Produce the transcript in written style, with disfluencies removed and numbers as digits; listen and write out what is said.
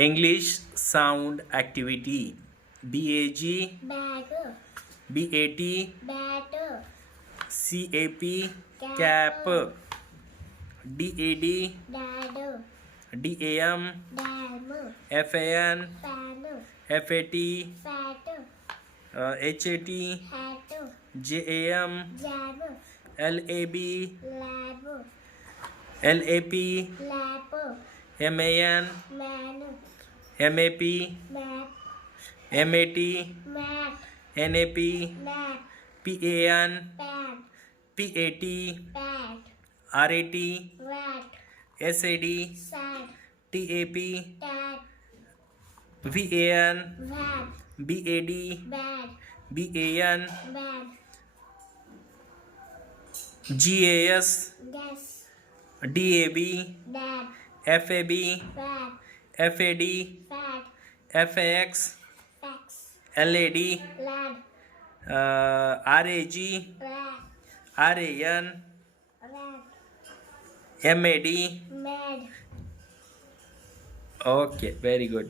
English sound activity. BAG, bag, BAT, bat, CAP, cap, cap, DAD, dad, DAM, dam, FAN, fan, FAT, fat, HAT, hat, JAM, jam, LAB, lab, LAP, lap, MAN, man, MAP, map, MAT, mat, NAP, nap, PAN, pat, PAT, pat, RAT, rat, SAD, sad, TAP, tat, VAN, vad, BAD, bad, BAN, bad, GAS, guess, DAB, dad, FAB, fat, FAD, fat, FAX, fax, LAD, lad, RAG, rat, RAN, rat, MAD. mad. Okay, very good.